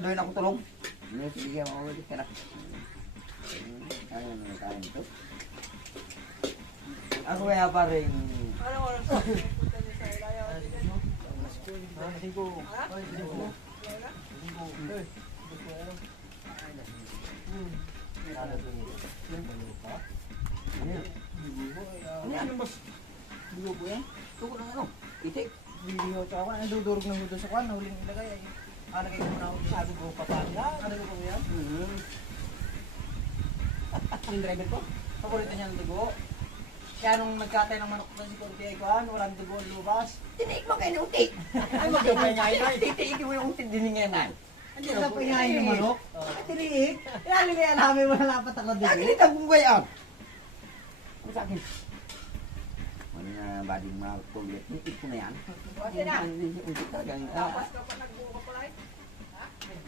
Doon ako tulong. Sige, mawawagit ka na. Ano na kain ito? Ako kaya pa rin. Ano oras na punta niyo sa Ilaya? Ano mas? Bigo po yan? Tuko ng ano? Itik? Video to ako, nadudurog na hudo sa kwan, nahuling ilagay ay. Lagay ko na ako, sabi ko papanda. Ano ko yan? Yung driver ko, paborito niya ng dugo. Kaya nung nagkatay ng manok sa sikurti ay kuhan, walang dugo lumabas. Tiniik mo kayo ng uti. Ay, magkapahingayin ay. Titiik mo yung uti dininganan. Hindi na pahingayin yung manok. Tiniik. Ilalilihan namin, wala pa ako dugo. Lagi nito kung gayon. Ano sa akin? Ano na bading mga kulit? Tiniik ko na yan. Kasi na. Uti talaga. Tapos ka pa nagbuka pala.